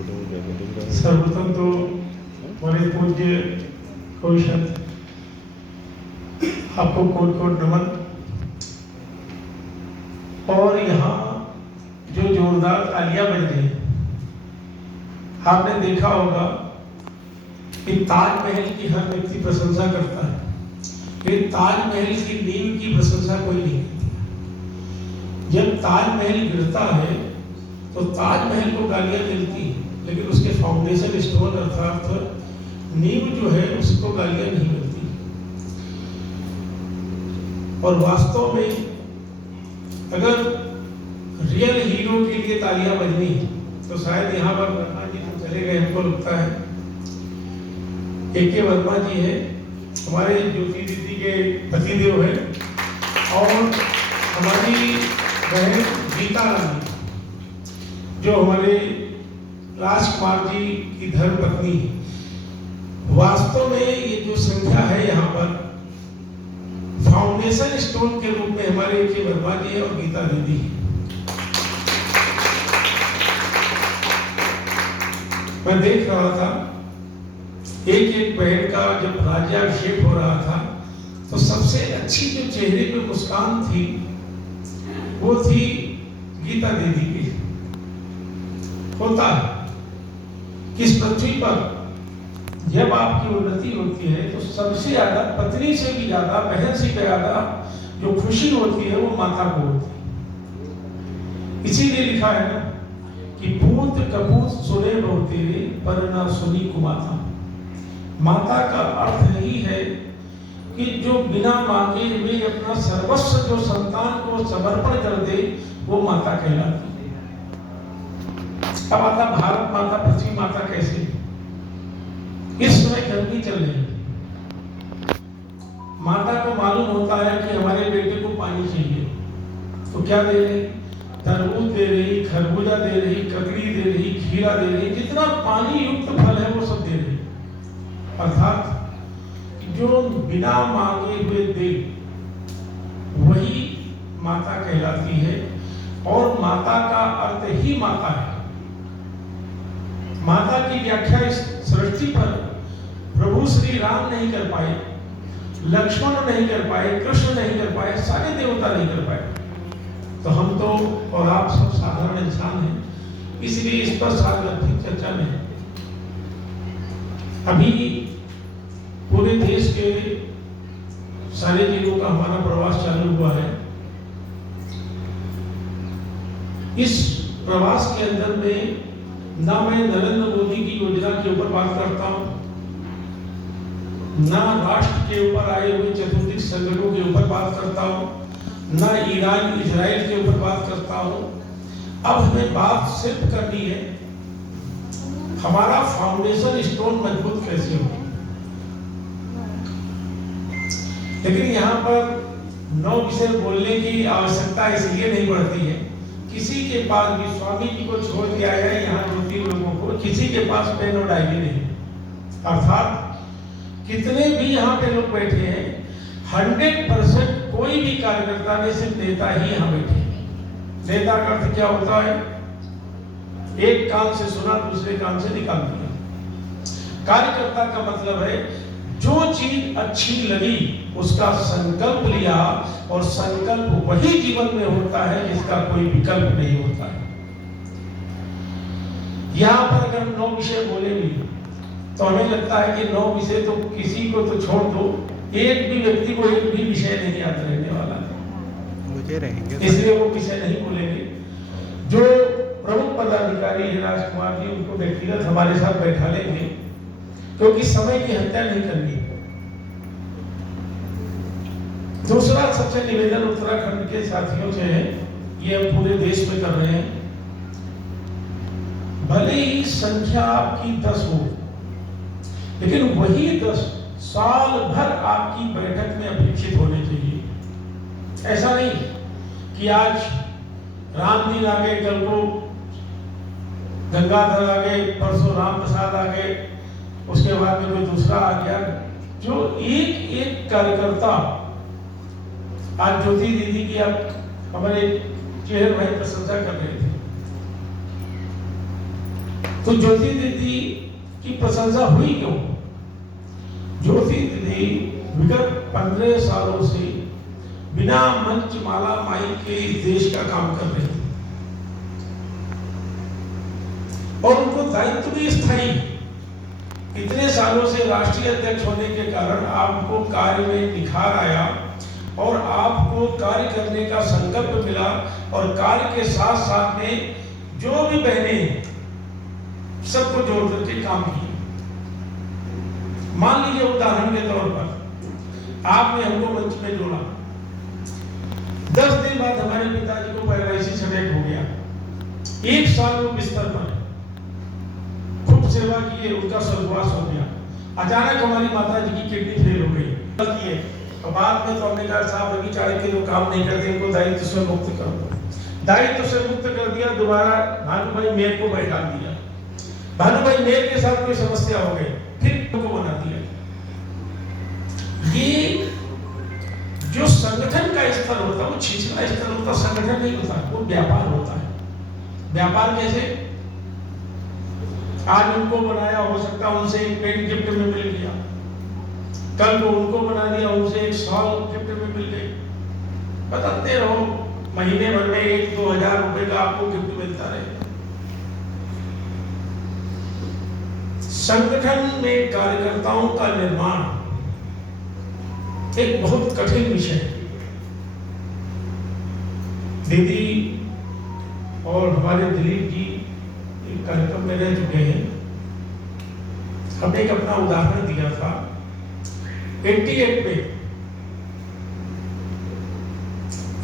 सर्वप्रथम तो हमारे पूज्य कौशल आपको कोट कोट नमन। और यहाँ जो जोरदार तालियां बज रही, आपने देखा होगा कि ताजमहल की हर व्यक्ति प्रशंसा करता है, लेकिन ताजमहल की नींव की प्रशंसा कोई नहीं करता। जब ताजमहल गिरता है तो ताजमहल को गालियां मिलती हैं, लेकिन उसके फाउंडेशन स्टोन अर्थात नींव जो है उसको गालियां नहीं मिलती। और वास्तव में अगर रियल हीरो के लिए तालियां बजनी तो शायद यहाँ पर वर्मा जी तो चले गए, हमको लगता है के वर्मा जी है, हमारे ज्योति दीदी के पतिदेव है, और हमारी बहन गीता रानी जो हमारे राजकुमार जी की धर्म पत्नी है। वास्तव में ये जो संख्या है यहाँ पर फाउंडेशन स्टोन के रूप में हमारे के वर्मा जी है और गीता दीदी है। मैं देख रहा था एक एक बहन का जब राज्याभिषेक हो रहा था तो सबसे अच्छी जो चेहरे पे मुस्कान थी वो थी गीता दीदी की। होता है किस पृथ्वी पर जब आपकी उन्नति होती है तो सबसे ज्यादा पत्नी से भी ज्यादा, बहन से भी ज्यादा जो खुशी होती है वो माता को होती है। इसीलिए लिखा है ना कि पूत कपूत सुने बहुते पर न सुनी कुमाता। माता का अर्थ यही है कि जो बिना मांगे हुए अपना सर्वस्व जो संतान को समर्पण कर दे वो माता कहलाती है। अब आता भारत माता, पृथ्वी माता कैसे? इस समय गर्मी चल रही है, माता को मालूम होता है कि हमारे बेटे को पानी चाहिए, तो क्या दे रही? तरबूज दे रही, खरबूजा दे रही, ककड़ी दे रही, खीरा दे रही, जितना पानी युक्त फल है वो सब दे रही। अर्थात जो बिना मांगे हुए दे वही माता कहलाती है। और माता का अर्थ ही माता है। माता की व्याख्या इस सृष्टि पर प्रभु श्री राम नहीं कर पाए, लक्ष्मण नहीं कर पाए, कृष्ण नहीं कर पाए, सारे देवता नहीं कर पाए। तो हम तो और आप सब साधारण इंसान हैं, इसलिए इस पर सार्वजनिक चर्चा में है। अभी पूरे देश के सारे जिलों का हमारा प्रवास चालू हुआ है। इस प्रवास के अंदर में ना मैं नरेंद्र मोदी की योजना के ऊपर बात करता हूं, ना राष्ट्र के ऊपर आए हुए चतुर्दिक संकटों के ऊपर बात करता हूं, ना ईरान इजराइल के ऊपर बात करता हूं। अब हमें बात सिर्फ करनी है हमारा फाउंडेशन स्टोन मजबूत कैसे हो। लेकिन यहाँ पर 9 विषय बोलने की आवश्यकता इसलिए नहीं पड़ती है, किसी के पास भी स्वामी जी को छोड़ के आया है यहाँ 2-3 लोगों को, किसी के पास पेन और डायरी नहीं। अर्थात कितने भी यहाँ पे लोग बैठे हैं 100% कोई भी कार्यकर्ता नहीं, सिर्फ नेता ही यहाँ बैठे हैं। नेता का अर्थ क्या होता है? एक कान से सुना दूसरे कान से निकाल दिया। कार्यकर्ता का मतलब है जो चीज अच्छी लगी उसका संकल्प लिया, और संकल्प वही जीवन में होता है जिसका कोई विकल्प नहीं होता है। यहाँ पर अगर 9 विषय बोले भी तो हमें लगता है कि 9 विषय तो किसी को तो छोड़ दो, एक भी व्यक्ति को एक भी विषय नहीं याद रहने वाला है, मुझे रहेंगे, इसलिए वो विषय नहीं बोलेंगे। जो प्रमुख पदाधिकारी है राजकुमार जी, उनको व्यक्तिगत हमारे साथ बैठा लेंगे, क्योंकि समय की हत्या नहीं करनी। दूसरा सबसे निवेदन उत्तराखंड के साथियों से है, ये हम पूरे देश में कर रहे हैं। भले ही संख्या आपकी 10 हो, लेकिन वही 10 साल भर आपकी बैठक में अपेक्षित होने चाहिए। ऐसा नहीं कि आज राम दिन आ गए, कल को गंगाधर आ गए, परसों राम प्रसाद आ गए, उसके बाद में कोई दूसरा आ गया। जो एक एक कार्यकर्ता, आज ज्योति दीदी की आप हमारे चेहरे भाई प्रशंसा कर रहे थे, तो ज्योति दीदी की प्रशंसा हुई क्यों? ज्योति दीदी विगत 15 सालों से बिना मंच माला माई के इस देश का काम कर रही थी और उनको दायित्व भी स्थायी। इतने सालों से राष्ट्रीय अध्यक्ष होने के कारण आपको कार्य में निखार आया और आपको कार्य करने का संकल्प मिला और कार्य के साथ साथ में जो भी बहनें सबको जोड़ करके काम किया। मान लीजिए उदाहरण के तौर पर आपने हमको मंच में जोड़ा, 10 दिन बाद हमारे पिताजी को पैरालिसिस अटैक हो गया, 1 साल वो बिस्तर पर है, खूब सेवा की, उनका स्वर्गवास हो गया। अचानक हमारी माता जी की किडनी फेल हो गई और बाद में तो हमने कहा साहब रवि चाणक्य जो काम नहीं करते इनको दायित्व से मुक्त कर दो। दायित्व से मुक्त कर दिया, दोबारा भानुभाई मेयर को बैठा दिया। भानुभाई मेयर के साथ कोई समस्या हो गई, फिर उनको बना दिया। ये जो संगठन का स्तर होता है वो छिछला स्तर होता, संगठन नहीं होता, वो व्यापार होता है। व्यापार कैसे? आज उनको बनाया, हो सकता है उनसे एक पेन गिफ्ट में मिल गया, कल को उनको बना दिया, उनसे एक शॉल गिफ्ट में मिल गई। बताते रहो, महीने भर में 1-2 हजार रुपए का आपको गिफ्ट मिलता रहे। संगठन में कार्यकर्ताओं का निर्माण एक बहुत कठिन विषय है। दीदी और हमारे दिलीप जी एक कार्यक्रम में रह चुके हैं। हमने एक अपना उदाहरण दिया था 88 में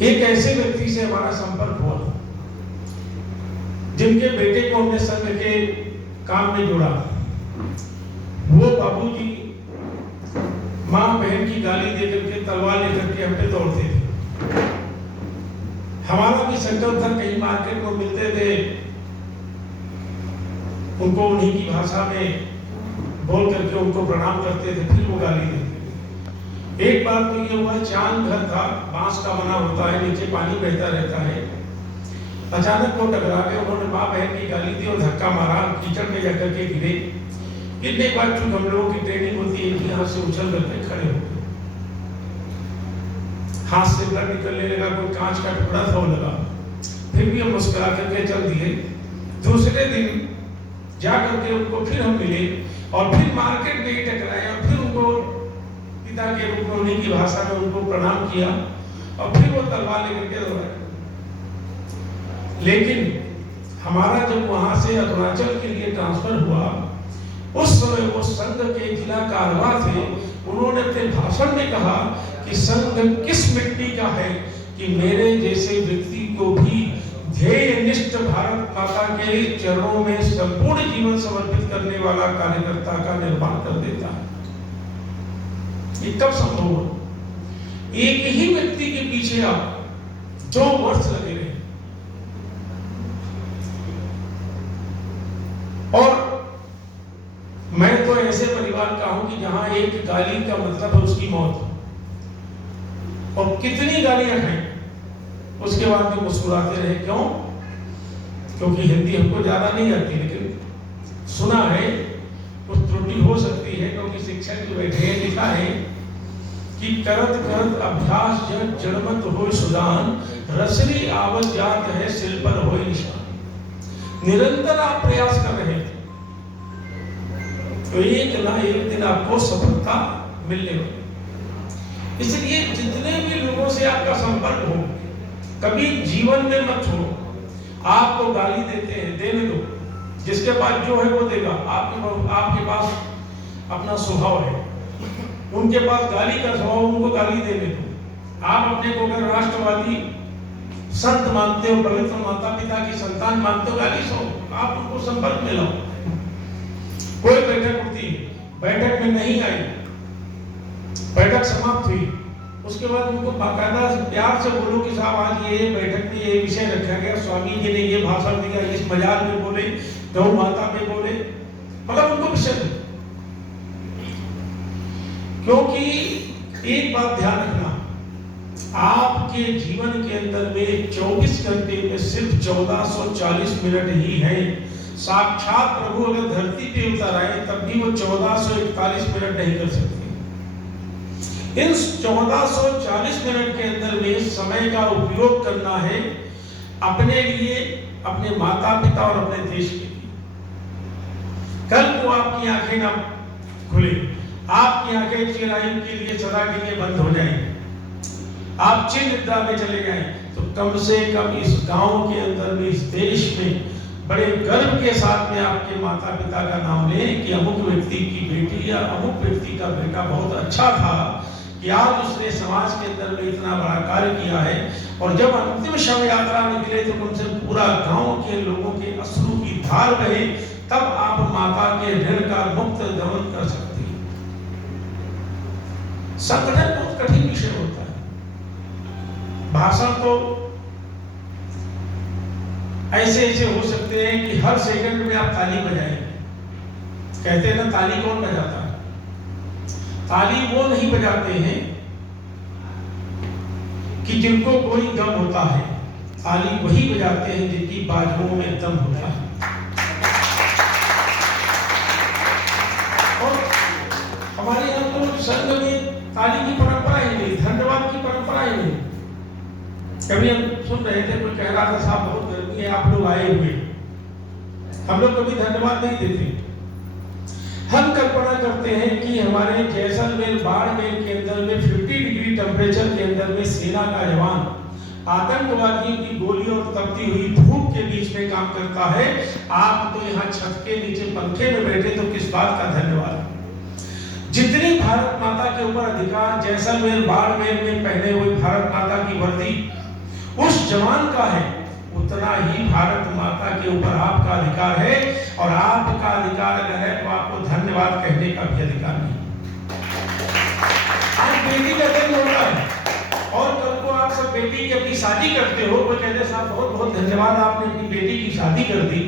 एक ऐसे व्यक्ति से हमारा संपर्क हुआ जिनके बेटे को हमने संघ के काम में जोड़ा। वो बाबूजी मां बहन की गाली देकर के, तलवार लेकर के हम पे दौड़ते थे। हमारा भी संकल्प था, कहीं मार्केट में मिलते थे उनको उन्हीं की भाषा में बोल करके उनको प्रणाम करते थे, फिर वो गाली देते थे। एक बार तो ये हुआ, चांद घर था, बांस का बना होता है, नीचे पानी बहता रहता है। अचानक वो टकरा गए, उन्होंने माँ बहन की गाली दी और धक्का मारा, कीचड़ में जाकर के गिरे। गिरने के बाद चूंकि हम लोगों की ट्रेनिंग होती है कि यहाँ से उछल करके खड़े हो गए, हाथ से ब्लड निकलने लगा, कोई कांच का टुकड़ा था वो लगा, फिर भी हम मुस्कुरा करके चल दिए। दूसरे दिन जा करके उनको फिर हम मिले और फिर मार्केट में ही टकराए और फिर उनको पिता के रूप में उन्हीं की भाषा में उनको प्रणाम किया और फिर वो तलवार लेकर के दौड़ाए। लेकिन हमारा जब वहां से अरुणाचल के लिए ट्रांसफर हुआ, उस समय वो संघ के जिला कारवा थे, उन्होंने अपने भाषण में कहा कि संघ किस मिट्टी का है कि मेरे जैसे व्यक्ति को भी ध्येयनिष्ठ भारत माता के चरणों में संपूर्ण जीवन समर्पित करने वाला कार्यकर्ता का निर्माण कर देता है। ये कब संभव हुआ? एक ही व्यक्ति के पीछे आप 2 वर्ष लगे रहे और मैं तो ऐसे परिवार का हूं कि जहां एक गाली का मतलब है उसकी मौत, और कितनी गालियां खाई उसके बाद भी मुस्कुराते रहे। क्यों? क्योंकि हिंदी हमको ज्यादा नहीं आती, लेकिन सुना है, कुछ त्रुटि हो सकती है, क्योंकि शिक्षक जो बैठे हैं लिखा है कि करत करत अभ्यास जब जड़मत हो सुदान, रसरी आवत जात है सिल पर हो निशान। निरंतर आप प्रयास कर रहे हैं तो एक ना एक दिन आपको सफलता मिलने वाली। इसलिए जितने भी लोगों से आपका संपर्क हो, कभी जीवन में मत छोड़ो। आपको गाली देते हैं, देने दो, जिसके पास जो है वो देगा। आपके पास अपना स्वभाव है, उनके पास गाली का स्वभाव, उनको गाली देने दो। आप अपने को अगर राष्ट्रवादी संत मानते हो, पवित्र माता पिता की संतान मानते हो, गाली सो आप उनको संपर्क में लाओ। कोई बैठक होती है, बैठक में नहीं आई, बैठक समाप्त हुई, उसके बाद उनको बाकायदा प्यार से बोलो कि साहब आज ये बैठक में ये विषय रखा गया, स्वामी जी ने ये भाषण दिया, इस मजाल में बोले, गौ माता पे बोले, मतलब उनको विषय दो। क्योंकि एक बात ध्यान रखना, आपके जीवन के अंदर में 24 घंटे में सिर्फ 1440 मिनट ही है। साक्षात प्रभु अगर धरती पे उतर आए तब भी वो 1441 मिनट नहीं कर सकते। इन 1440 मिनट के अंदर में समय का उपयोग करना है अपने लिए, अपने माता पिता और अपने देश के लिए। कल को आपकी आंखें ना खुले, आपकी आंखें चिरायु के लिए सदा के लिए बंद हो जाएं, आप चिर निद्रा में चले जाएं, तो कम से कम इस गांव के अंदर में, इस देश में बड़े गर्व के साथ में आपके माता पिता का नाम लें कि अमुक व्यक्ति की बेटी या अमुक व्यक्ति का बेटा बहुत अच्छा था कि आज उसने समाज के अंदर में इतना बड़ा कार्य किया है। और जब अंतिम शव यात्रा निकले तो कम से पूरा गांव के लोगों के अश्रु की धार बहे, तब आप माता के ऋण का मुक्त दमन कर सकते हैं। संगठन बहुत कठिन विषय होता है। भाषण तो ऐसे ऐसे हो सकते हैं कि हर सेकंड में आप ताली बजाएं। कहते हैं ना, ताली कौन बजाता है? ताली वो नहीं बजाते हैं कि जिनको कोई दम होता है, ताली वही बजाते हैं जिनकी बाजुओं में दम होता है। और हमारे यहाँ तो संघ में ताली की परंपरा ही नहीं, धन्यवाद की परंपरा ही नहीं। कभी हम सुन रहे थे, कोई कह रहा था साहब बहुत गर्मी है, आप लोग आए हुए, हम लोग कभी धन्यवाद नहीं देते। हम कल्पना करते हैं कि हमारे जैसलमेर बाड़मेर के अंदर में 50 डिग्री टेम्परेचर के अंदर में सेना का जवान आतंकवादियों की गोली और तपती हुई धूप के बीच में काम करता है। आप तो यहाँ छत के नीचे पंखे में बैठे, तो किस बात का धन्यवाद। जितनी भारत माता के ऊपर अधिकार जैसलमेर बाड़मेर में पहने हुए भारत माता की वर्दी उस जवान का है, उतना ही भारत माता के ऊपर आपका अधिकार है। और आपका अधिकार अगर है तो आपको धन्यवाद कहने का भी अधिकार नहीं। आज बेटी का दिन हो रहा है और कल को आप सब बेटी की अपनी शादी करते हो, वो कहते हैं साहब बहुत बहुत धन्यवाद, आपने अपनी बेटी की शादी कर दी।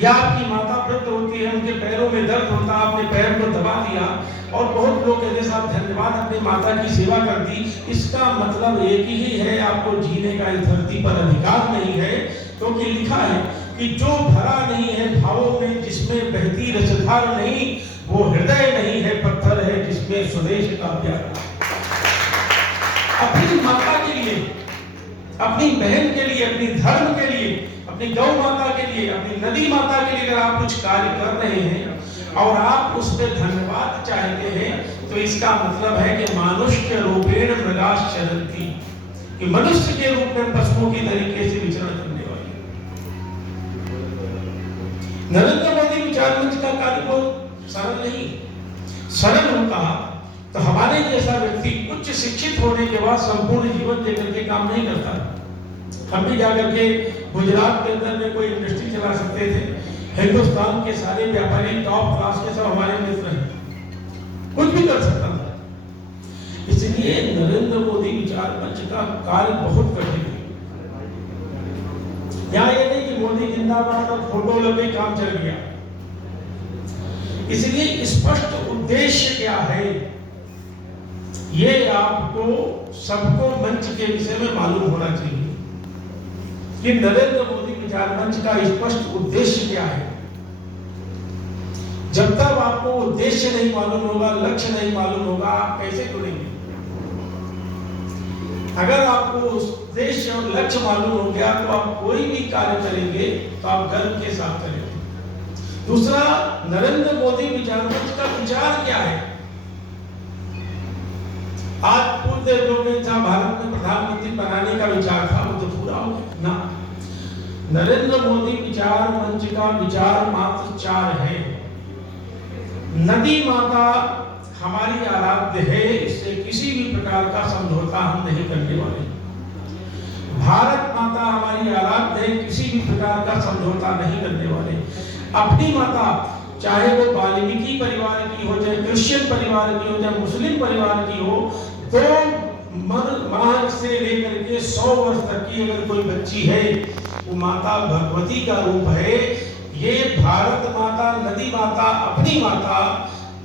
या आपकी माता वृद्ध होती है, उनके पैरों में दर्द होता, आपने पैर को दबा दिया, और बहुत लोग कहते हैं साहब धन्यवाद, अपनी माता की सेवा कर दी। इसका मतलब एक ही है, आपको जीने का इस धरती पर अधिकार नहीं है। क्योंकि लिखा है कि जो भरा नहीं है भावों में, जिसमें बहती रसधार नहीं, वो हृदय नहीं है, पत्थर है जिसमें स्वदेश का प्यार। अपनी माता के लिए, अपनी बहन के लिए, अपनी धर्म के लिए, अपनी गौ माता के लिए, अपनी नदी माता के लिए अगर आप कुछ कार्य कर रहे हैं और आप उस पर धन्यवाद चाहते हैं, तो इसका मतलब है कि मानुष्य रूपेण मृगाश्च चरन्ति, कि मनुष्य के रूप में पशुओं की तरीके से विचरण करने वाले। नरेंद्र मोदी विचार मंच का कार्य बहुत सरल नहीं, सरल होता तो हमारे जैसा व्यक्ति उच्च शिक्षित होने के बाद संपूर्ण जीवन देकर के काम नहीं करता। हम भी जाकर के गुजरात के अंदर में कोई इंडस्ट्री चला सकते थे। हिंदुस्तान के सारे व्यापारी टॉप क्लास के सब हमारे मित्र हैं, कुछ भी कर सकता था। इसलिए नरेंद्र मोदी विचार मंच का कार्य बहुत कठिन है। यहाँ ये नहीं कि मोदी जिंदाबाद और फोटो लगे काम चल गया। इसलिए स्पष्ट उद्देश्य क्या है, ये आपको सबको मंच के विषय में मालूम होना चाहिए कि नरेंद्र मोदी विचार मंच का स्पष्ट उद्देश्य क्या है। जब तक आपको उद्देश्य नहीं मालूम होगा, लक्ष्य नहीं मालूम होगा, आप कैसे जुड़ेंगे। अगर आपको उद्देश्य और लक्ष्य मालूम हो गया तो आप कोई भी कार्य करेंगे तो आप गर्व के साथ करेंगे। दूसरा, नरेंद्र मोदी विचार मंच का विचार क्या है। आज पूरे लोग जहां भारत में प्रधानमंत्री बनाने का विचार था वो तो पूरा हो गया ना। नरेंद्र मोदी विचार मंच का विचार मात्र 4 है। नदी माता हमारी आराध्य है, इससे किसी भी प्रकार का समझौता हम नहीं करने वाले। भारत माता हमारी आराध्य है, किसी भी प्रकार का समझौता नहीं करने वाले। अपनी माता, चाहे वो वाल्मीकि परिवार की हो, चाहे क्रिश्चियन परिवार की हो, चाहे मुस्लिम परिवार की हो, 2 माह से लेकर के 100 वर्ष तक की अगर कोई बच्ची है, वो माता भगवती का रूप है। ये भारत माता, नदी माता, अपनी माता,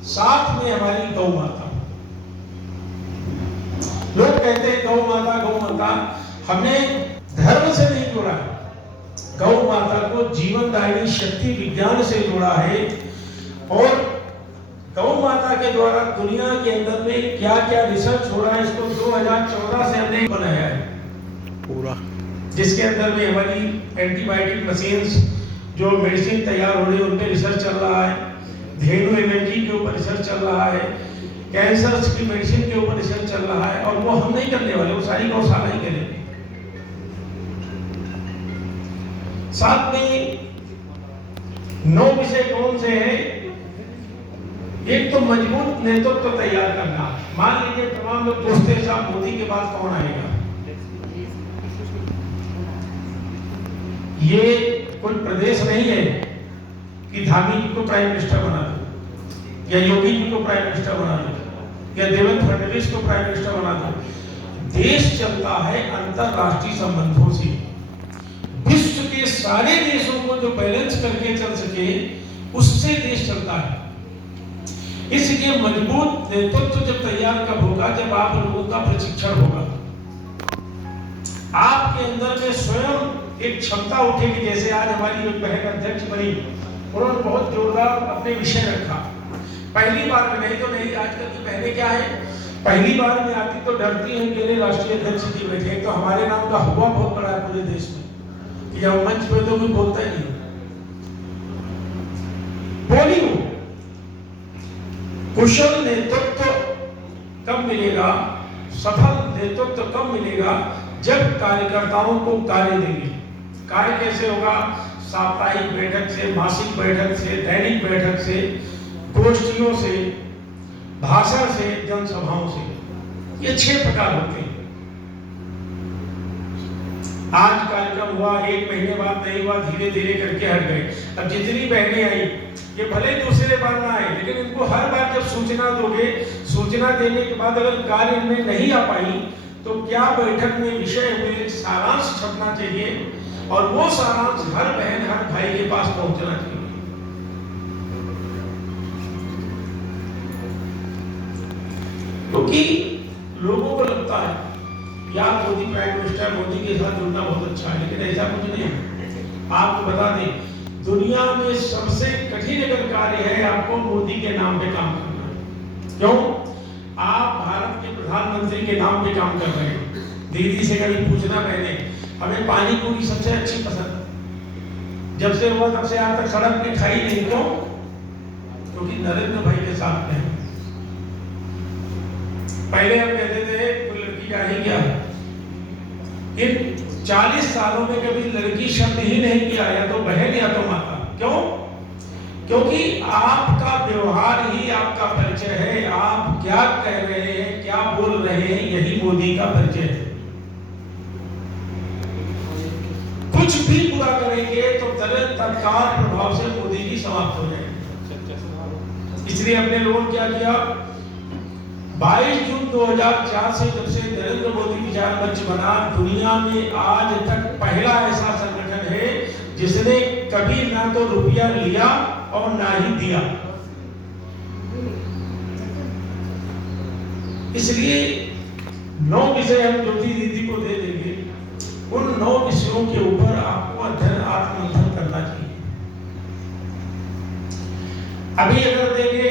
साथ में हमारी गौ माता। लोग कहते हैं गौ माता, हमने धर्म से नहीं जोड़ा, गौ माता को जीवनदायिनी शक्ति विज्ञान से जुड़ा है और गौ माता के द्वारा दुनिया के अंदर में क्या क्या रिसर्च हो रहा है, इसको 2014 से हमने बनाया है पूरा, जिसके अंदर में हमारी एंटीबायोटिक मशीन्स जो मेडिसिन तैयार हो रही है उन पे रिसर्च चल रहा है, धेनु एनर्जी के ऊपर रिसर्च चल रहा है, कैंसर की मेडिसिन के ऊपर रिसर्च चल रहा है। और वो हम नहीं करने वाले, वो सारी गौशाला ही करेंगे। साथ में 9 विषय कौन से हैं? एक तो मजबूत नेतृत्व तैयार करना। मान लीजिए तमाम लोग पूछते हैं साहब मोदी के बाद कौन आएगा? ये कोई प्रदेश नहीं है कि धामी जी को प्राइम मिनिस्टर बना दो या योगी जी को प्राइम मिनिस्टर बना दो या देवेंद्र फडणवीस को प्राइम मिनिस्टर बना दो। देश चलता है अंतरराष्ट्रीय संबंधों से। विश्व के सारे देशों को जो बैलेंस करके चल सके उससे देश चलता है। इसलिए मजबूत नेतृत्व जब तैयार कब होगा? जब आप लोगों का प्रशिक्षण होगा, आपके अंदर में स्वयं एक क्षमता उठेगी। जैसे आज हमारी एक बहन अध्यक्ष बनी, उन्होंने बहुत जोरदार अपने विषय रखा। पहली बार में नहीं तो नहीं, आजकल की बहनें क्या है, पहली बार में आती तो डरती हैं कि राष्ट्रीय अध्यक्ष जी बैठे। तो हमारे नाम का हुआ बहुत बड़ा है पूरे देश में कि जब मंच पे तो कोई बोलता ही नहीं, बोली हो। कुशल नेतृत्व कब मिलेगा, सफल नेतृत्व कब मिलेगा? जब कार्यकर्ताओं को कार्य देंगे। कार्य कैसे होगा? साप्ताहिक बैठक से, मासिक बैठक से, दैनिक बैठक से, गोष्ठियों से, भाषण से, जनसभाओं से। ये 6 प्रकार होते हैं। आज कार्यक्रम हुआ, 1 महीने बाद नहीं हुआ, धीरे धीरे करके हट गए। अब जितनी बहनें आई, ये भले दूसरे बार ना आए, लेकिन इनको हर बार जब सूचना दोगे, सूचना देने के बाद अगर कार्य में नहीं आ पाई तो क्या बैठक में विषय हुए सारांश छपना चाहिए और वो सारांश हर बहन हर भाई के पास पहुंचना चाहिए। क्योंकि लोगों को लगता है या मोदी प्राइम मिनिस्टर, मोदी के साथ जुड़ना बहुत अच्छा है, लेकिन ऐसा कुछ नहीं है। आपको बता दें, दुनिया में सबसे कठिन अगर कार्य है आपको मोदी के नाम पे काम करना। क्यों? आप भारत के प्रधानमंत्री के नाम पे काम कर रहे हैं। दीदी से कभी पूछना मैंने, हमें पानी पूरी सबसे अच्छी पसंद, जब से हुआ तब से आज तक सड़क पे खाई नहीं। क्यों? क्योंकि नरेंद्र भाई के साथ में। पहले हम कहते थे कोई लड़की का ही क्या, इन 40 सालों में कभी लड़की शब्द ही नहीं किया, या तो बहन या तो माता। क्यों? क्योंकि आपका व्यवहार ही आपका परिचय है। आप क्या कह रहे हैं, क्या बोल रहे हैं, यही मोदी का परिचय है। कुछ भी बुरा करेंगे तो तत्काल प्रभाव से मोदी जी समाप्त हो जाएंगे। इसलिए अपने लोगों ने क्या किया, 22 जून 2004 से जब से नरेंद्र मोदी विचार मंच बना, दुनिया में आज तक पहला ऐसा संगठन है जिसने कभी ना तो रुपया लिया और ना ही दिया। इसलिए 9 विषय हम ज्योति दीदी को दे देंगे। उन 9 विषयों के ऊपर आपको अध्ययन आत्ममंथन करना चाहिए। अभी अगर देंगे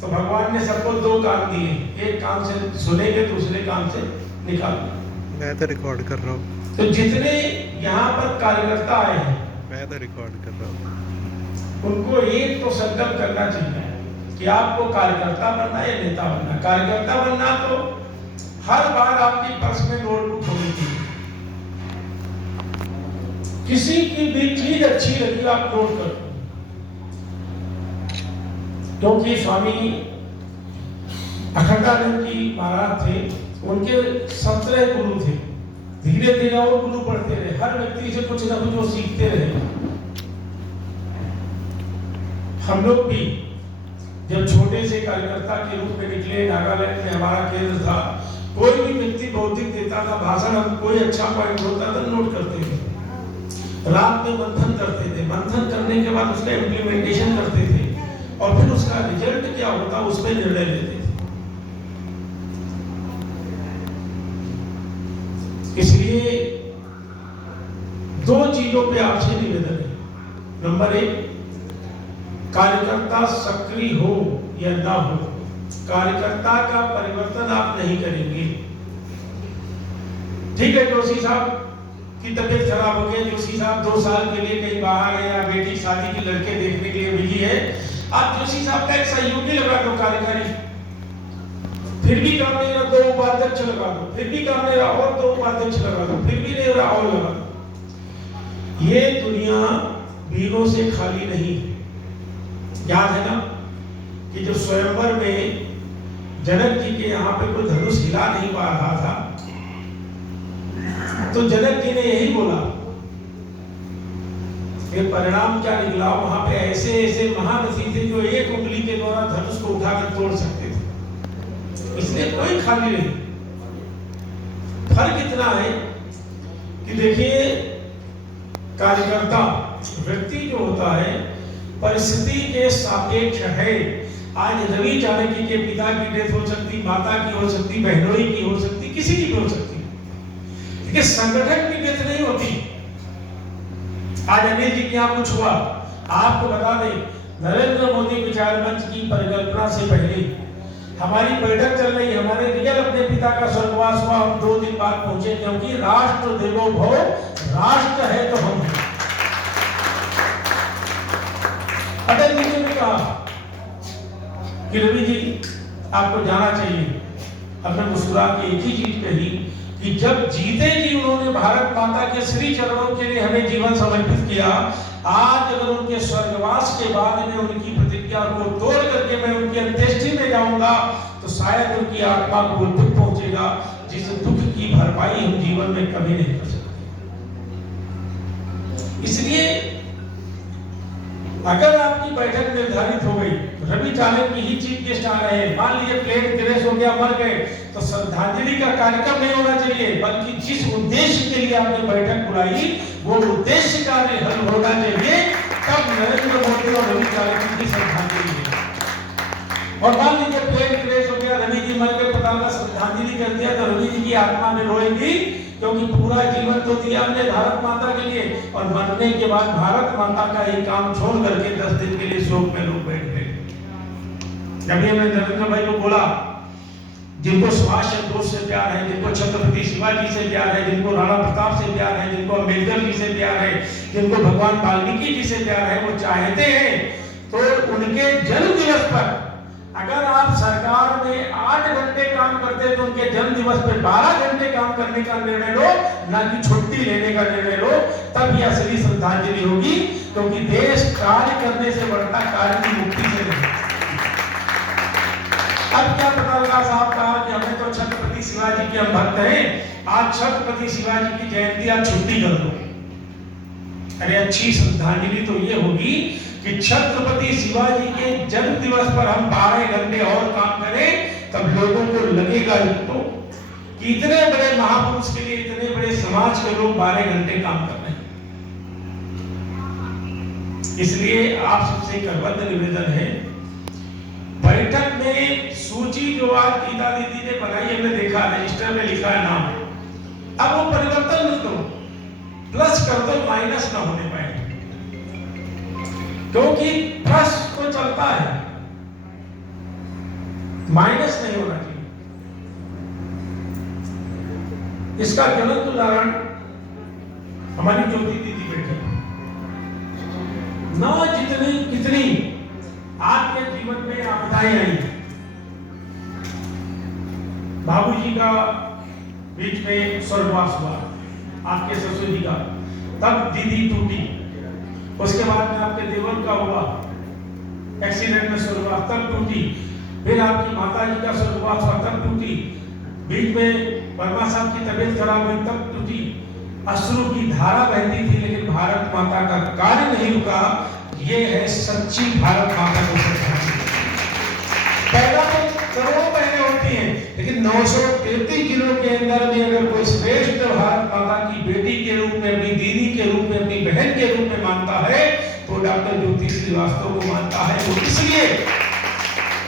तो भगवान ने सबको 2 कान दिए, एक कान से सुनेंगे, दूसरे कान से निकालेंगे। मैं तो रिकॉर्ड कर रहा हूँ। तो जितने यहाँ पर कार्यकर्ता आए हैं, मैं तो रिकॉर्ड कर रहा हूँ, उनको एक तो संकल्प करना चाहिए कि आपको कार्यकर्ता बनना या नेता बनना। कार्यकर्ता बनना तो हर बार आपकी पर्स में नोटबुक होनी चाहिए। किसी की भी चीज अच्छी लगी आप नोट करो, क्योंकि स्वामी अखंडानंद जी महाराज थे, उनके 17 गुरु थे। धीरे धीरे और गुरु बढ़ते रहे, हर व्यक्ति से कुछ ना कुछ वो सीखते रहे। हम लोग भी जब छोटे से कार्यकर्ता के रूप में निकले, नागालैंड में हमारा केंद्र था, कोई भी व्यक्ति बौद्धिक देता था भाषण, हम कोई अच्छा पॉइंट होता था नोट करते थे, रात में मंथन करते थे, मंथन करने के बाद उसका इम्प्लीमेंटेशन करते थे और फिर उसका रिजल्ट क्या होता उस पर निर्णय लेते थे। इसलिए 2 चीजों पे आपसे निवेदन है। नंबर 1, कार्यकर्ता सक्रिय हो या ना हो, कार्यकर्ता का परिवर्तन आप नहीं करेंगे। ठीक है, जोशी साहब की तबीयत खराब हो गई, जोशी साहब 2 साल के लिए कहीं बाहर है या बेटी शादी की लड़के देखने के लिए बिजी है, आप जोशी साहब का एक सहयोगी लगा दो कार्यकारी, फिर भी काम नहीं रहा 2 उपाध्यक्ष लगा दो, फिर भी काम नहीं रहा और 2 उपाध्यक्ष लगा दो, फिर भी नहीं रहा और लगा दो। ये दुनिया वीरों से खाली नहीं है। याद है ना कि जब स्वयंवर में जनक जी के यहाँ पे कोई धनुष हिला नहीं पा रहा था, तो जनक जी ने यही बोला, ये परिणाम क्या निकला, वहां पे ऐसे ऐसे महारथी थे जो एक उंगली के द्वारा धनुष को उठाकर तोड़ सकते थे, इसलिए कोई खाली नहीं। फर्क इतना है कि देखिए, कार्यकर्ता व्यक्ति जो होता है परिस्थिति के सापेक्ष है। आज रवि चाणक्य के पिता की डेथ हो सकती, माता की हो सकती, बहनोई की हो सकती, किसी की भी हो सकती, लेकिन संगठन की डेथ नहीं होती। आज अनिल जी के यहाँ कुछ हुआ, आपको बता दें, नरेंद्र मोदी विचार मंच की परिकल्पना से पहले हमारी बैठक चल रही, हमारे रियल अपने पिता का स्वर्गवास हुआ, हम 2 दिन बाद पहुंचे, क्योंकि राष्ट्र देवो भव, राष्ट्र है तो हम। अटल जी ने भी कहा कि रवि जी आपको जाना चाहिए। हमने मुस्कुरा के एक ही चीज कही कि जब जीते जी उन्होंने भारत माता के श्री चरणों के लिए हमें जीवन समर्पित किया, आज अगर उनके स्वर्गवास के बाद में उनकी प्रतिज्ञा को तोड़ करके मैं उनकी अंत्येष्टि में जाऊंगा, तो शायद उनकी आत्मा को दुख पहुंचेगा, जिस दुख की भरपाई हम जीवन में कभी नहीं कर सकते। इसलिए अगर आपकी बैठक निर्धारित हो गई, रवि चाणक्य ही चीफ गेस्ट आ रहे हैं, मान लीजिए प्लेन क्रैश हो गया, मर गए, तो श्रद्धांजलि का कार्यक्रम नहीं होना चाहिए, बल्कि जिस उद्देश्य के लिए आपने बैठक बुलाई वो उद्देश्य कार्य हल होना चाहिए, तब नरेंद्र मोदी और रवि चाणक्य की श्रद्धांजलि है। और मान लीजिए प्लेन क्रैश हो गया, रवि जी मर गए, पता लगा श्रद्धांजलि कर दिया, तो रवि जी की आत्मा में रोएगी, क्योंकि पूरा जीवन तो दिया हमने भारत माता के लिए, और मरने के बाद भारत माता का एक काम छोड़ करके 10 दिन के लिए शोक में लोग बैठ गए। जब हमने नरेंद्र भाई को बोला, जिनको सुभाष चंद्र बोस से प्यार है, जिनको छत्रपति शिवाजी से प्यार है, जिनको राणा प्रताप से प्यार है, जिनको अम्बेडकर जी से प्यार है, जिनको भगवान वाल्मीकि जी से प्यार है, वो चाहते हैं तो उनके जन्म दिवस पर अगर आप सरकार में 8 घंटे काम करते तो उनके जन्म दिवस पर 12 घंटे काम करने का निर्णय लो, ना कि छुट्टी लेने का निर्णय लो, तब यह असली श्रद्धांजलि होगी, क्योंकि देश कार्य करने से बढ़ता कार्य की मुक्ति से नहीं। अब क्या पता लगा साहब कहा कि हमें तो छत्रपति शिवाजी के हम भक्त हैं, आज छत्रपति शिवाजी की जयंती आज छुट्टी कर दो। अरे अच्छी श्रद्धांजलि तो ये होगी कि छत्रपति शिवाजी के जन्म दिवस पर हम 12 घंटे और काम करें, तब लोगों को लगेगा तो कि इतने बड़े महापुरुष के लिए इतने बड़े समाज के लोग 12 घंटे काम कर रहे हैं। इसलिए आप सबसे करबद्ध निवेदन है, बैठक में सूची जो आज गीता दीदी ने बनाई, हमने देखा रजिस्टर में लिखा है नाम, अब वो परिवर्तन मत करो, प्लस कर दो, माइनस ना होने पाए, क्योंकि प्लस तो चलता है, माइनस नहीं होना चाहिए। इसका ज्वलंत उदाहरण हमारी ज्योति दीदी बैठी ना, जितनी कितनी आपके जीवन में आपदाएं आई, बाबूजी का बीच में स्वर्गवास हुआ, आपके ससुर जी का, तब दीदी टूटी, उसके बाद में आपके देवर का हुआ एक्सीडेंट में स्वर्गवास, तब टूटी, फिर आपकी माता जी का स्वर्गवास हुआ, तब टूटी, बीच में वर्मा साहब की तबीयत खराब हुई, तब टूटी, अश्रु की धारा बहती थी, लेकिन भारत माता का कार्य नहीं रुका। ये है सच्ची भारत माता की श्रद्धांजलि। पैदा तो करोड़ों बहनें होती हैं, लेकिन 933 जिलों के अंदर में अगर कोई श्रेष्ठ भारत माता की बेटी के रूप में, अपनी दीदी के रूप में, अपनी बहन के रूप में मानता है, तो डॉक्टर ज्योति श्रीवास्तव को मानता है। तो इसलिए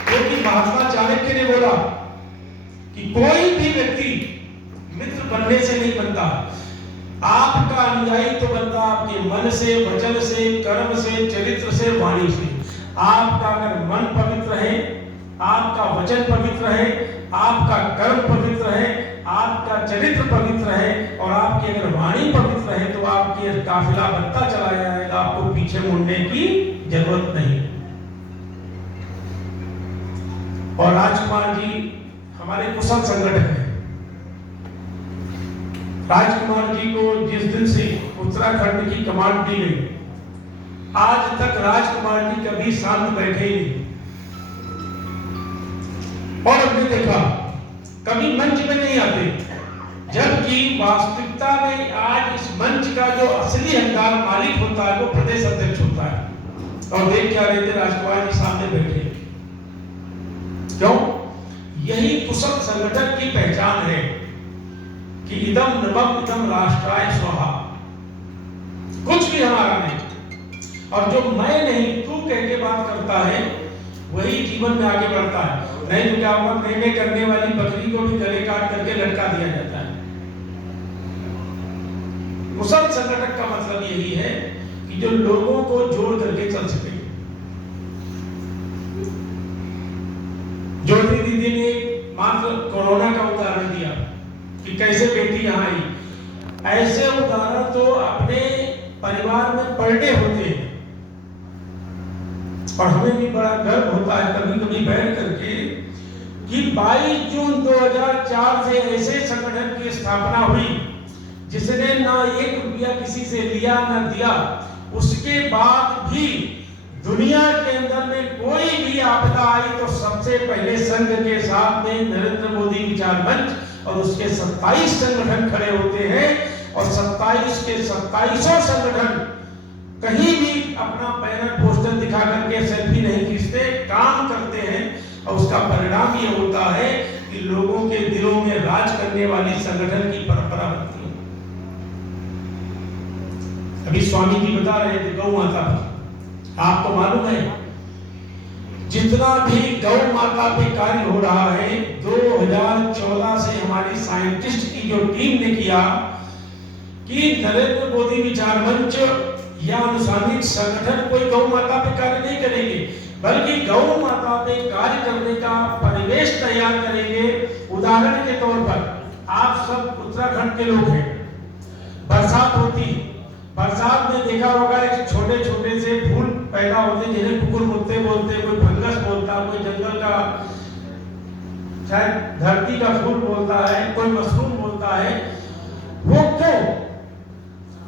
क्योंकि महात्मा चाणक्य ने बोला कि कोई भी व्यक्ति मित्र बनने से नहीं बनता, आपका अनुयायी तो बनता आपके मन से, वचन से, कर्म से, चरित्र से, वाणी से। आपका अगर मन पवित्र है, आपका वचन पवित्र है, आपका कर्म पवित्र है, आपका चरित्र पवित्र है और आपकी अगर वाणी पवित्र है तो आपकी काफिला बनता चला जाएगा, आपको पीछे मुड़ने की जरूरत नहीं। और राजकुमार जी हमारे कुशल संगठक हैं। राजकुमार जी को जिस दिन से उत्तराखंड की कमांड दी गई, आज तक राजकुमार जी कभी शांत बैठे ही नहीं। और हमने देखा कभी मंच में नहीं आते, जबकि वास्तविकता में आज इस मंच का जो असली हकदार मालिक होता है वो प्रदेश अध्यक्ष होता है। और देख क्या रहे थे, राजकुमार जी सामने बैठे। क्यों? यही कुशल संगठन की पहचान है कि इदम नवम इदम राष्ट्राय स्वाहा। कुछ भी हमारा नहीं, और जो मैं नहीं तू कह के बात करता है वही जीवन में आगे बढ़ता है। नहीं तो क्या होगा, मैं करने वाली बकरी को भी गले काट करके लटका दिया जाता है। कुशल संगठन का मतलब यही है कि जो लोगों को जोड़ करके चल सके। ज्योति दीदी ने मात्र कोरोना का उदाहरण दिया कि कैसे बेटी यहाँ आई। ऐसे उदाहरण तो अपने परिवार में पर डे होते हैं। और हमें भी बड़ा गर्व होता है कभी कभी बैठ करके कि 22 जून 2004 से ऐसे संगठन की स्थापना हुई जिसने ना 1 रुपया किसी से लिया ना दिया। उसके बाद भी दुनिया के अंदर में कोई भी आपदा आई तो सबसे पहले संघ के साथ में नरेंद्र मोदी विचार मंच और उसके 27 संगठन खड़े होते हैं। और 27 के 27 संगठन कहीं भी अपना बैनर पोस्टर दिखा करके सेल्फी नहीं खींचते, काम करते हैं। और उसका परिणाम ये होता है कि लोगों के दिलों में राज करने वाली संगठन की परंपरा बनती है। अभी स्वामी जी बता रहे थे गौ माता पर, आपको मालूम है जितना भी गौ माता पे कार्य हो रहा है 2014 से हमारी साइंटिस्ट की जो टीम ने किया कि नरेंद्र मोदी विचार मंच या अनुसांगिक संगठन कोई गौ माता पे कार्य नहीं करेंगे, बल्कि गौ माता पे कार्य करने का परिवेश तैयार करेंगे। उदाहरण के तौर पर आप सब उत्तराखंड के लोग हैं, बरसात होती, बरसात में देखा होगा एक छोटे छोटे से फूल पैदा होते जिन्हें कुकुर मुत्ते बोलते, कोई फंगस बोलता, कोई जंगल का शायद धरती का फूल बोलता है, कोई मशरूम बोलता है। वो क्यों?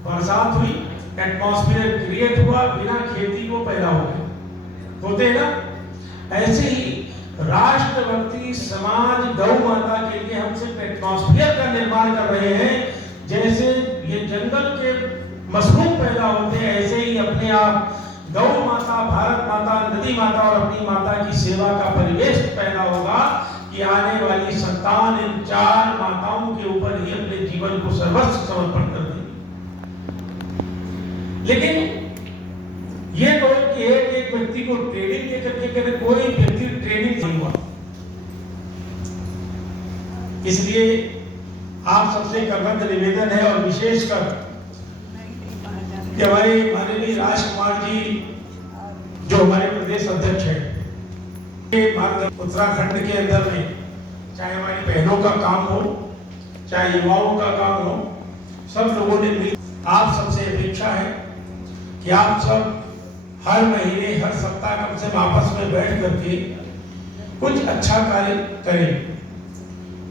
बरसात हुई, एटमॉस्फेयर क्रिएट हुआ, बिना खेती को पैदा हो गए, होते हैं ना। ऐसे ही राष्ट्रभक्ति समाज गौ माता के लिए हम सिर्फ एटमॉस्फेयर का निर्माण कर रहे हैं। जैसे ये जंगल के मशरूम पैदा होते हैं, ऐसे ही अपने आप गौ माता, भारत माता, नदी माता और अपनी माता की सेवा का परिवेश पैदा होगा कि आने वाली संतान इन 4 माताओं के ऊपर ही अपने जीवन को सर्वस्व समर्पण कर देगी। लेकिन ये तो कि एक व्यक्ति को ट्रेनिंग दे करके करे, कोई व्यक्ति ट्रेनिंग नहीं हुआ। इसलिए आप सबसे करवंत निवेदन है और विशेषकर कि हमारे माननीय राजकुमार जी जो हमारे प्रदेश अध्यक्ष हैं, उत्तराखंड के अंदर में चाहे हमारी बहनों का काम हो, चाहे युवाओं का काम हो, सब लोगों ने मिल, आप सबसे अपेक्षा है कि आप सब हर महीने, हर सप्ताह कम से कम आपस में बैठ करके कुछ अच्छा कार्य करें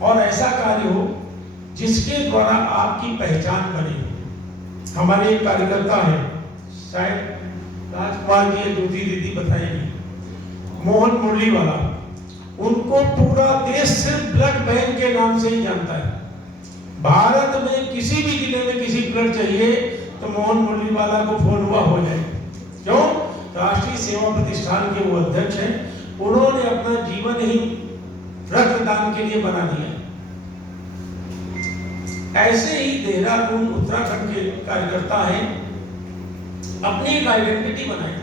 और ऐसा कार्य हो जिसके द्वारा आपकी पहचान बने। हमारे एक कार्यकर्ता है, शायद राजकुमार जी, ज्योति दीदी बताएंगी, मोहन मुरली वाला, उनको पूरा देश सिर्फ ब्लड बैंक के नाम से ही जानता है। भारत में किसी भी जिले में किसी ब्लड चाहिए तो मोहन मुरली वाला को फोन हुआ हो जाए। क्यों? राष्ट्रीय सेवा प्रतिष्ठान के वो अध्यक्ष हैं, उन्होंने अपना जीवन ही रक्तदान के लिए बना दिया। ऐसे ही देहरादून उत्तराखंड के कार्यकर्ता हैं, अपनी एक आइडेंटिटी बनाए।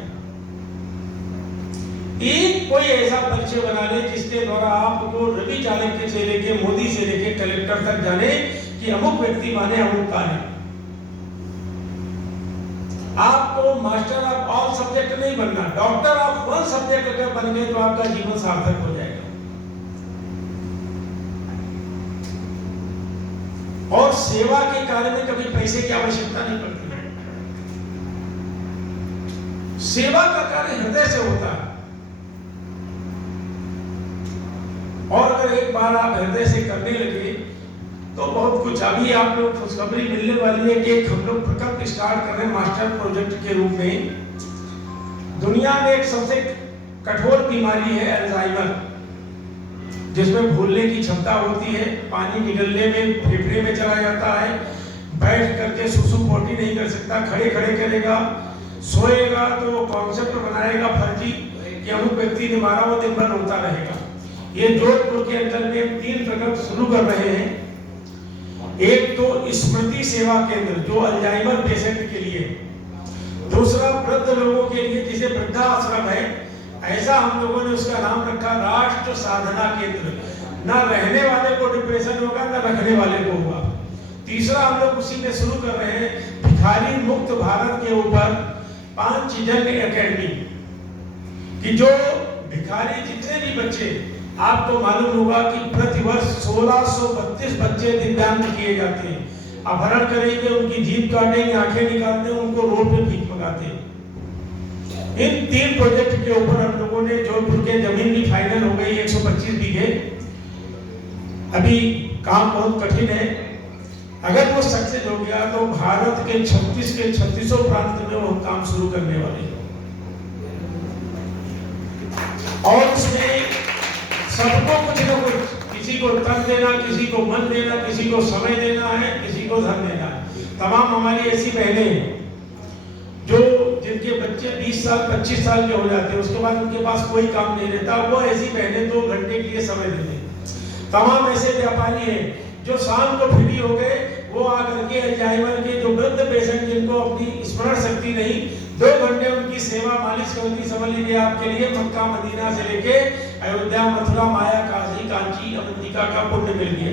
एक कोई ऐसा परिचय बना ले जिसके द्वारा आपको रवि चाणक्य से लेके मोदी से लेके कलेक्टर तक जाने कि अमुक व्यक्ति माने अमुक कार्य। आपको मास्टर ऑफ ऑल सब्जेक्ट नहीं बनना, डॉक्टर ऑफ वन सब्जेक्ट अगर बन गए तो आपका जीवन सार्थक हो जाएगा। और सेवा के कार्य में कभी पैसे की आवश्यकता नहीं पड़ती। सेवा का कार्य हृदय से होता है, और अगर एक बार आप हृदय से करने लगे तो बहुत कुछ। अभी आप लोग खुशखबरी मिलने वाली है कि हम लोग प्रकल्प स्टार्ट कर रहे हैं मास्टर प्रोजेक्ट के रूप में। दुनिया में एक सबसे कठोर बीमारी है अल्जाइमर, जिसमें भूलने की क्षमता होती है, पानी निगलने में फेफड़े में चला जाता है, बैठ करके सुसु पोटी नहीं कर सकता, खड़े खड़े करेगा, सोएगा तो कॉन्सेप्ट बनाएगा फर्जी कि अमुक व्यक्ति ने मारा, वो दिन भर रोता रहेगा। ये जोधपुर के अंदर में 3 प्रकल्प शुरू कर रहे हैं। एक तो स्मृति सेवा केंद्र जो अल्जाइमर पेशेंट के लिए, दूसरा वृद्ध लोगों के लिए जिसे वृद्धाश्रम है, ऐसा हम लोगों ने उसका नाम रखा राष्ट्र साधना केंद्र। ना रहने वाले को डिप्रेशन होगा, ना रखने वाले को होगा। तीसरा हम लोग उसी में शुरू कर रहे हैं भिखारी मुक्त भारत के ऊपर 5 जन एकेडमी, कि जो भिखारी जितने भी बच्चे, आपको मालूम होगा कि प्रतिवर्ष 1632 बच्चे दिव्यांग किए जाते हैं। अपहरण करेंगे, उनकी जीभ काटेंगे, आंखें निकालते हैं, उनको रोड पे भीख मंगाते हैं। इन 3 प्रोजेक्ट के ऊपर हम लोगों ने जोधपुर के जमीन भी फाइनल हो गई 125 बीघे। अभी काम बहुत कठिन है, अगर वो सक्सेस हो गया तो भारत के 36 के 36 प्रांत में वो काम शुरू करने वाले हैं। और उसमें सबको कुछ न कुछ, किसी को तन देना, किसी को मन देना, किसी को समय देना है, किसी को धन देना है। तमाम हमारी ऐसी बहनें हैं जो जिनके बच्चे 20 साल 25 साल के हो जाते हैं, उसके बाद उनके पास कोई काम नहीं रहता, वो ऐसी बहनें 2 घंटे के लिए समय देते हैं। तमाम ऐसे व्यापारी हैं जो शाम को फ्री हो गए, वो आकर के अल्जाइमर के जो वृद्ध पेशेंट जिनको अपनी स्मरण शक्ति नहीं, 2 घंटे उनकी सेवा मालिश करती। समझ लीजिए आपके लिए मक्का मदीना से लेके अयोध्या, मथुरा, माया, काशी, कांची, अवंतिका का पुण्य मिल गया।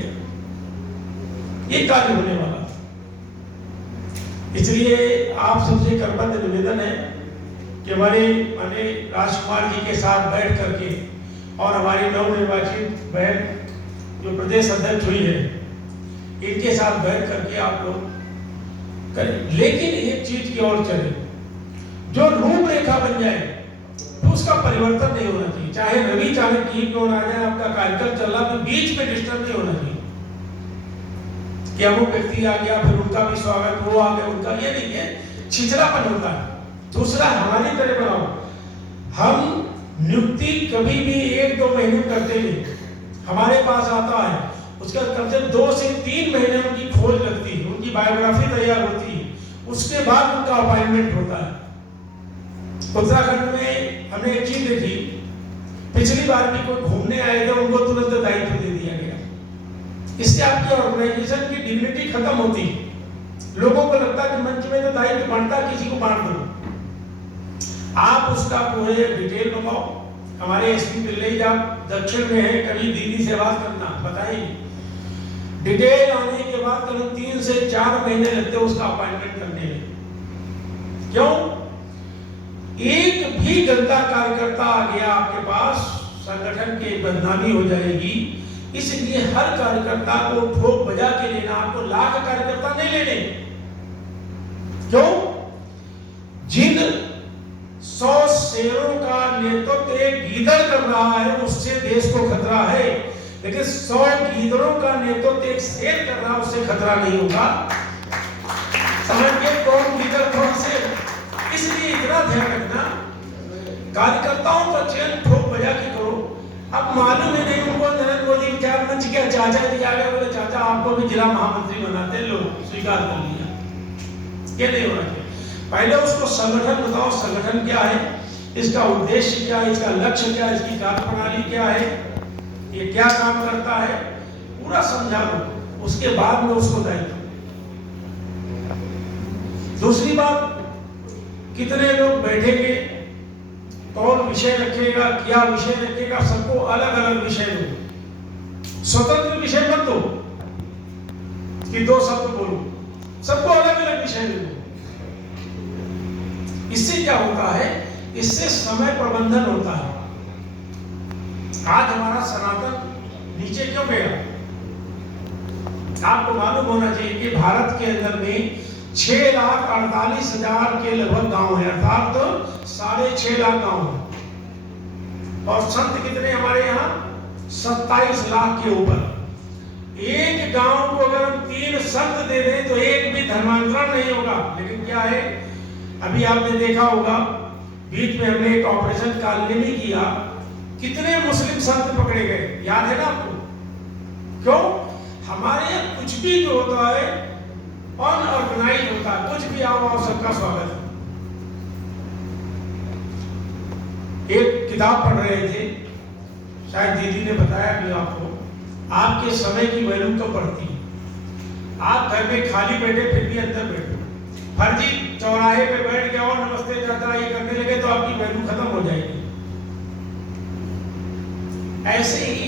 ये कार्य होने वाला। इसलिए आप सबसे करबद्ध निवेदन है कि हमारे राजकुमार जी के साथ बैठ करके, और हमारी नवनिर्वाचित बहन जो प्रदेश अध्यक्ष हुई है, इनके साथ बैठ करके आप लोग करें। लेकिन एक चीज की ओर चले, जो रूपरेखा बन जाए तो उसका परिवर्तन नहीं होना चाहिए। चाहे रवि चाहे की क्यों ना जाए, आपका कार्यक्रम चल रहा तो बीच में डिस्टर्ब नहीं होना चाहिए कि अमुक व्यक्ति आ गया फिर उनका भी स्वागत, वो आ गया उनका, ये नहीं है, छिछड़ापन होता है। दूसरा, हमारी तरह बनाओ, हम नियुक्ति कभी भी 1-2 महीने करते नहीं। हमारे पास आता है, उसका कम से 2 से 3 महीने उनकी खोज लगती है, उनकी बायोग्राफी तैयार होती है, उसके बाद उनका अपॉइंटमेंट होता है। उत्तराखंड में हमने एक चीज देखी, पिछली बार भी कोई घूमने आए थे, उनको तुरंत दायित्व दे दिया गया। इससे आपकी ऑर्गेनाइजेशन की डिग्निटी खत्म होती है। लोगों को लगता है कि मंच में तो दायित्व बढ़ता, किसी को बांट दो। आप उसका पूरे डिटेल मंगाओ। हमारे एसपी पिल्लई आप दक्षिण में है, कभी दीदी से बात करना, बताइए। डिटेल आने के बाद करीब 3 से 4 महीने लगते उसका अपॉइंटमेंट करने में। क्यों? एक भी गंदा कार्यकर्ता आ गया आपके पास, संगठन की बदनामी हो जाएगी। इसलिए हर कार्यकर्ता को ठोक बजा के लेना, आपको लाख कार्यकर्ता नहीं लेने। क्यों? जिन 100 शेरों का नेतृत्व एक गीदड़ कर रहा है, उससे देश को खतरा है। लेकिन 100 गीदड़ों का नेतृत्व एक शेर कर रहा है, उससे खतरा नहीं होगा। समझिए कौन गीदड़ कौन शेर। इसलिए इतना ध्यान रखना, कार्यकर्ताओं का चयन ठोक बजा के करो। अब मालूम है नहीं उनको, नरेंद्र मोदी विचार मंच क्या चाचा जी आ गए, बोले चाचा आपको भी जिला महामंत्री बनाते, लो स्वीकार कर लिया। ये नहीं होना चाहिए। पहले उसको संगठन बताओ, संगठन क्या है, इसका उद्देश्य क्या है, इसका लक्ष्य क्या है, इसकी कार्यप्रणाली क्या है, ये क्या काम करता है, पूरा समझा लो। उसके बाद में उसको दायित्व। दूसरी बात, कितने लोग बैठेंगे, कौन विषय रखेगा, क्या विषय रखेगा, सबको अलग अलग विषय दो। स्वतंत्र विषय मत दो कि 2 शब्द बोलो, सबको अलग अलग विषय दो। इससे क्या होता है, इससे समय प्रबंधन होता है। आज हमारा सनातन नीचे क्यों गया? आपको मालूम होना चाहिए कि भारत के अंदर में 6,48,000 के लगभग गांव है, अर्थात 6.5 लाख गांव है। और संत कितने हमारे यहाँ? 27 लाख के ऊपर। एक गांव को अगर हम 3 संत दे दें तो एक भी धर्मांतरण नहीं होगा। लेकिन क्या है, अभी आपने देखा होगा बीच में हमने एक ऑपरेशन कालनेमी किया, कितने मुस्लिम संत पकड़े गए, याद है ना आपको? क्यों? हमारे यहाँ कुछ भी जो होता है अनऑर्गेनाइज होता है, कुछ भी आओ सबका स्वागत है। एक किताब पढ़ रहे थे, शायद दीदी ने बताया भी आपको, आपके समय की वैल्यू कब बढ़ती है? आप घर में खाली बैठे फिर भी अंदर बैठे, फर्जी चौराहे पे बैठ के और नमस्ते चाचा ये करने लगे तो आपकी वैल्यू खत्म हो जाएगी। ऐसे ही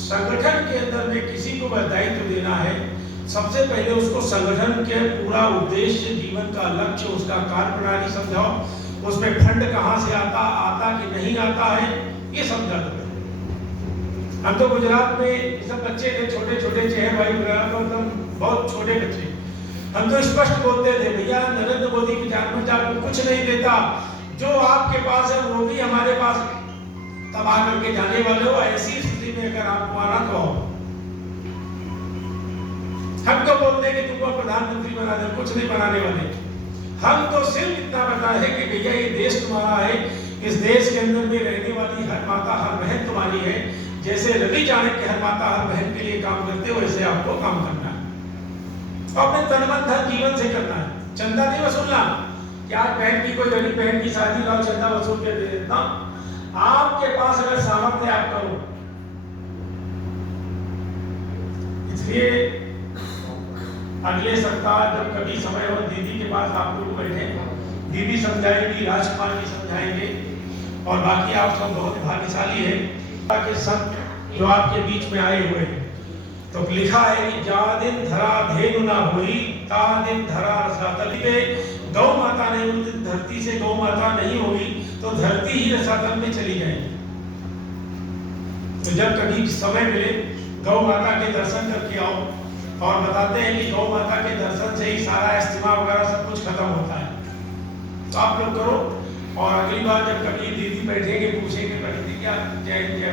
संगठन के अंदर में किसी को दायित्व देना है, सबसे पहले उसको संगठन के पूरा उद्देश्य, जीवन का लक्ष्य, उसका कार्यप्रणाली समझाओ, उसमें फंड कहाँ से आता कि नहीं आता है, ये समझा दो। हम तो गुजरात में सब बच्चे थे, छोटे छोटे चेहरे भाई एकदम बहुत छोटे बच्चे, हम तो स्पष्ट बोलते थे, भैया नरेंद्र मोदी की जानबूझ आपको कुछ नहीं देता, जो आपके पास है वो भी हमारे पास तबाह करके जाने वाले हो। ऐसी स्थिति में अगर आपको आना तो हम तो बोलते हैं कि तुमको प्रधानमंत्री बना दे, कुछ नहीं बनाने वाले। हम तो सिर्फ इतना बता है कि भैया ये देश तुम्हारा है, इस देश के अंदर में रहने वाली हर माता हर बहन तुम्हारी है। जैसे रवि चाणक्य हर माता हर बहन के लिए काम करते हो, वैसे आपको काम करना है और अपने तन मन धन जीवन से करना है। चंदा नहीं वसूलना कि आज बहन की कोई गरीब बहन की शादी लाओ चंदा वसूल के दे देता। आपके पास अगर सामर्थ्य आप करो। इसलिए अगले सप्ताह जब कभी समय हो दीदी के पास आप लोग बैठे, दीदी समझाएंगी, राजकुमार जी समझाएंगे और बाकी आप सब बहुत भाग्यशाली है कि संत जो आपके बीच में आए हुए हैं। तो लिखा है कि जा दिन धरा धेनु ना हुई ता दिन धरा रसातल पे, गौ माता ने उस दिन धरती से गौ माता नहीं होगी तो धरती ही रसातल में चली जाएगी। तो जब कभी समय मिले गौ माता के दर्शन करके आओ, और बताते हैं कि गौ माता के दर्शन से ही सारा इस्तेमा वगैरह सब कुछ खत्म होता है। तो आप लोग करो और अगली बार जब कभी दीदी बैठेंगे पूछेंगे क्या जय जय